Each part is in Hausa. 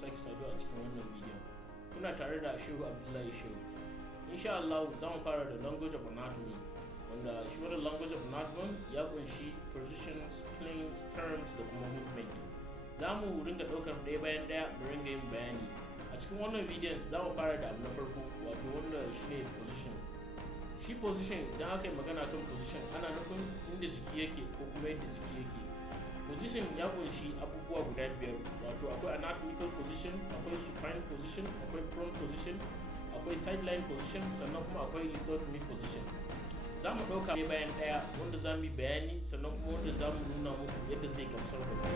sake saduwa a cikin wannan bidiyon. Kuna tare da Shehu Abdullahi Shehu. Insha Allah za mu fara da language of anatomy, wanda shi wannan language of anatomy ya kunshi positions, planes, terms da kuma movement. Za mu ringa ɗaukar ɗaya bayan ɗaya mu ringa yin bayani. A cikin wannan bidiyon za mu fara da abu na farko, wato wanda shine position. Shi position, idan aka yi magana kan position, ana nufin inda jiki yake ko kuma yadda jiki yake. Position ya kunshi abubuwa guda biyar, wato akwai anatomical position, akwai supine position, akwai prone position, akwai sideline position, sannan kuma akwai lithotomy position. Za mu ɗauka ɗaya bayan ɗaya wanda za mu yi bayani, sannan kuma wanda za mu nuna muku yadda zai gamsar da ku.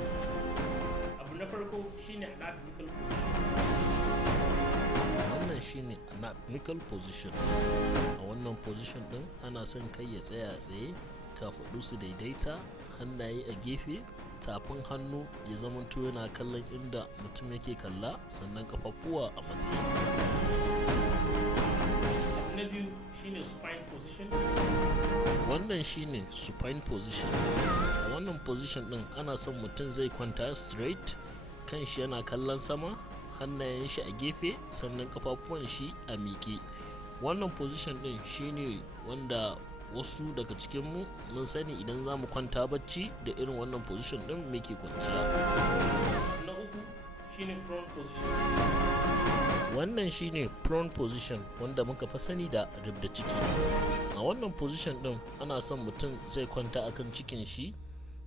Abu na farko shine anatomical position. Wannan shine anatomical position. A wannan position din ana son kai ya tsaya tsaye, kafaɗu su daidaita, hannaye a gefe, tafin hannu ya zamanto yana kallon inda mutum yake kalla, sannan kafafuwa a matsayi. Abu na biyu shine supine position. Wannan shine supine position. A wannan position din ana son mutum zai kwanta straight, kanshi yana kallon sama, hannayen shi a gefe, sannan kafafuwan shi a miƙe. Wannan position din shine wanda wasu daga cikinmu mun sani idan za mu kwanta bacci da irin wannan position din muke kwanciya. Na uku shine prone position. Wannan shine prone position wanda muka fi sani da rubda ciki. A wannan position din ana son mutum zai kwanta akan cikin shi,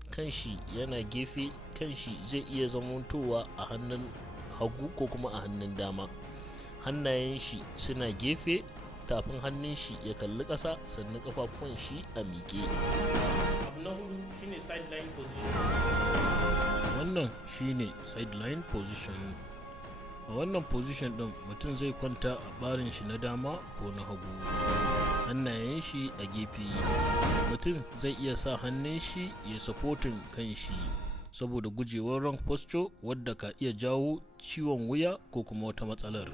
kanshi yana gefe, kanshi zai iya zamantowa a hannun hagu ko kuma a hannun dama. Hannayen shi suna gefe, tafin hannun shi ya kalli ƙasa, sannan kafafuwan shi a miƙe. Abu na hudu shine sideline position. Wannan shine sideline position. A wannan position din mutum zai kwanta a barin shi na dama ko na hagu, hannayen shi a gefe. Mutum zai iya sa hannun shi ya supportin kan shi saboda gujewar wrong posture wadda ka iya jawo ciwon wuya ko kuma wata matsalar.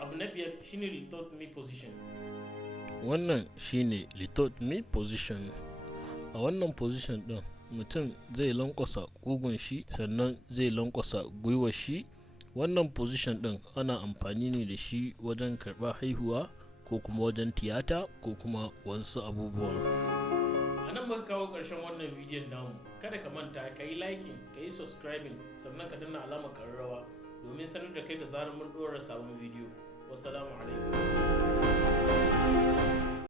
Abu na biyar shine lithotomy position. Wannan shine lithotomy position. A wannan position din mutum zai lankwasa ƙugun shi, sannan zai lankwasa gwiwar shi. Wannan position din ana amfani ne da shi wajen karɓar haihuwa ko kuma wajen tiyata ko kuma wasu abubuwan. A nan muka kawo ƙarshen wannan bidiyon namu. Kada ka manta ka yi liking, ka yi subscribing, sannan ka danna alamar ƙararrawa domin sanar da kai da zarar mun ɗora sabon bidiyo. Wassalamu alaikum.